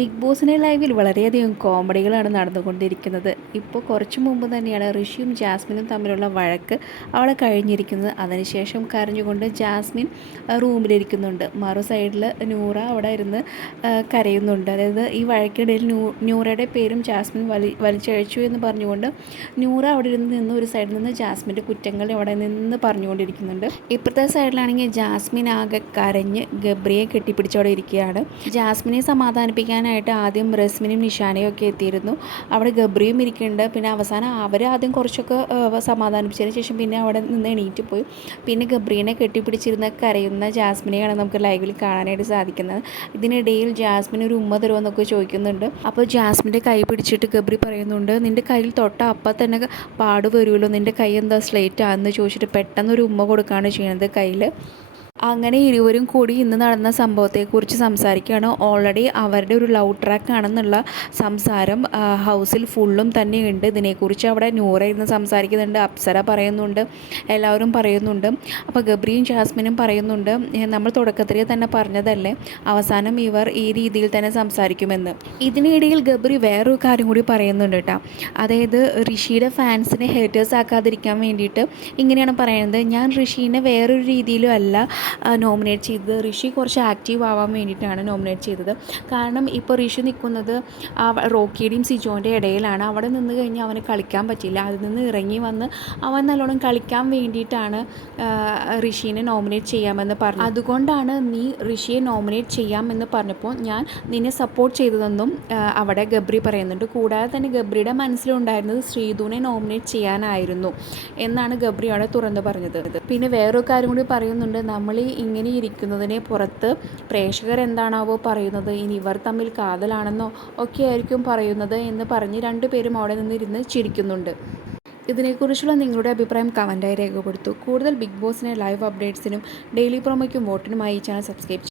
Big ബോസിനെ ലൈവിൽ വളരെയധികം കോമഡികളാണ് നടന്നുകൊണ്ടിരിക്കുന്നത്. ഇപ്പോൾ കുറച്ച് മുമ്പ് തന്നെയാണ് ഋഷിയും ജാസ്മിനും തമ്മിലുള്ള വഴക്ക് അവളെ കഴിഞ്ഞിരിക്കുന്നത്. അതിനുശേഷം കരഞ്ഞുകൊണ്ട് ജാസ്മിൻ റൂമിലിരിക്കുന്നുണ്ട്. മറു സൈഡിൽ നൂറ അവിടെ ഇരുന്ന് കരയുന്നുണ്ട്. അതായത് ഈ വഴക്കിടയിൽ നൂ നൂറയുടെ പേരും ജാസ്മിൻ വലി വലിച്ചഴിച്ചു എന്ന് പറഞ്ഞുകൊണ്ട് നൂറ അവിടെ ഇരുന്ന് നിന്ന് ഒരു സൈഡിൽ നിന്ന് ജാസ്മിന്റെ കുറ്റങ്ങൾ അവിടെ നിന്ന് പറഞ്ഞുകൊണ്ടിരിക്കുന്നുണ്ട്. ഇപ്പോഴത്തെ സൈഡിലാണെങ്കിൽ ജാസ്മിൻ ആകെ കരഞ്ഞ് ഗബ്രിയെ കെട്ടിപ്പിടിച്ചവിടെ ഇരിക്കുകയാണ്. ജാസ്മിനെ സമാധാനിപ്പിക്കാനായിട്ട് ആദ്യം റസ്മിനും നിഷാനയും ഒക്കെ എത്തിയിരുന്നു. അവിടെ ഗബ്രിയും ഇരിക്കുന്നുണ്ട്. പിന്നെ അവസാനം അവർ ആദ്യം കുറച്ചൊക്കെ സമാധാനിപ്പിച്ചതിന് ശേഷം പിന്നെ അവിടെ നിന്ന് എണീറ്റ് പോയി. പിന്നെ ഗബ്രീനെ കെട്ടിപ്പിടിച്ചിരുന്ന കരയുന്ന ജാസ്മിനെയാണ് നമുക്ക് ലൈവിൽ കാണാനായിട്ട് സാധിക്കുന്നത്. ഇതിനിടയിൽ ജാസ്മിൻ ഒരു ഉമ്മ തരുമെന്നൊക്കെ ചോദിക്കുന്നുണ്ട്. അപ്പോൾ ജാസ്മിന്റെ കൈ പിടിച്ചിട്ട് ഗബ്രി പറയുന്നുണ്ട് നിന്റെ കയ്യിൽ തൊട്ട അപ്പം തന്നെ പാട് വരുമല്ലോ. നിന്റെ കൈ എന്താ സ്ലേറ്റ്? ആണെന്ന് ചോദിച്ചിട്ട് പെട്ടെന്ന് ഒരു ഉമ്മ കൊടുക്കുകയാണ് ചെയ്യുന്നത് കയ്യിൽ അങ്ങനെ ഇരുവരും കൂടി ഇന്ന് നടന്ന സംഭവത്തെക്കുറിച്ച് സംസാരിക്കുകയാണ്. ഓൾറെഡി അവരുടെ ഒരു ലവ് ട്രാക്ക് ആണെന്നുള്ള സംസാരം ഹൗസിൽ ഫുള്ളും തന്നെയുണ്ട്. ഇതിനെക്കുറിച്ച് അവിടെ നൂറ ഇരുന്ന് സംസാരിക്കുന്നുണ്ട് അപ്സര പറയുന്നുണ്ട് എല്ലാവരും പറയുന്നുണ്ട്. അപ്പോൾ ഗബ്രിയും ജാസ്മിനും പറയുന്നുണ്ട് നമ്മൾ തുടക്കത്തിൽ തന്നെ പറഞ്ഞതല്ലേ? അവസാനം ഇവർ ഈ രീതിയിൽ തന്നെ സംസാരിക്കുമെന്ന്. ഇതിനിടയിൽ ഗബ്രി വേറൊരു കാര്യം കൂടി പറയുന്നുണ്ട് കേട്ടോ. അതായത് ഋഷിയുടെ ഫാൻസിനെ ഹേറ്റേഴ്സ് ആക്കാതിരിക്കാൻ വേണ്ടിയിട്ട് ഇങ്ങനെയാണ് പറയുന്നത്. ഞാൻ ഋഷീനെ വേറൊരു രീതിയിലും അല്ല നോമിനേറ്റ് ചെയ്തത്. ഋഷി കുറച്ച് ആക്റ്റീവ് ആവാൻ വേണ്ടിയിട്ടാണ് നോമിനേറ്റ് ചെയ്തത്. കാരണം ഇപ്പോൾ ഋഷി നിൽക്കുന്നത് റോക്കിയുടെയും സിജോന്റെ ഇടയിലാണ്. അവിടെ നിന്ന് കഴിഞ്ഞാൽ അവന് കളിക്കാൻ പറ്റില്ല. അതിൽ നിന്ന് ഇറങ്ങി വന്ന് അവൻ നല്ലോണം കളിക്കാൻ വേണ്ടിയിട്ടാണ് ഋഷിനെ നോമിനേറ്റ് ചെയ്യാമെന്ന് പറഞ്ഞു അതുകൊണ്ടാണ് നീ ഋഷിയെ നോമിനേറ്റ് ചെയ്യാമെന്ന് പറഞ്ഞപ്പോൾ ഞാൻ നിന്നെ സപ്പോർട്ട് ചെയ്തതെന്നും അവിടെ ഗബ്രി പറയുന്നുണ്ട്. കൂടാതെ തന്നെ ഗബ്രിയുടെ മനസ്സിലുണ്ടായിരുന്നത് ശ്രീധുവിനെ നോമിനേറ്റ് ചെയ്യാനായിരുന്നു എന്നാണ് ഗബ്രി അവിടെ തുറന്നു പറഞ്ഞത്. പിന്നെ വേറൊരു കാര്യം കൂടി പറയുന്നുണ്ട്. നമ്മൾ ഈ ഇങ്ങനെ ഇരിക്കുന്നതിനെ പുറത്ത് പ്രേക്ഷകർ എന്താണാവോ പറയുന്നത് ഇനി ഇവർ തമ്മിൽ കാതലാണെന്നോ ഒക്കെ ആയിരിക്കും പറയുന്നത് എന്ന് പറഞ്ഞ് രണ്ടുപേരും അവിടെ നിന്നിരുന്ന് ചിരിക്കുന്നുണ്ട്. ഇതിനെക്കുറിച്ചുള്ള നിങ്ങളുടെ അഭിപ്രായം കമന്റായി രേഖപ്പെടുത്തു. കൂടുതൽ ബിഗ് ബോസിനെ ലൈവ് അപ്ഡേറ്റ്സിനും ഡെയിലി പ്രൊമോയ്ക്കും വോട്ടിനുമായി ചാനൽ സബ്സ്ക്രൈബ്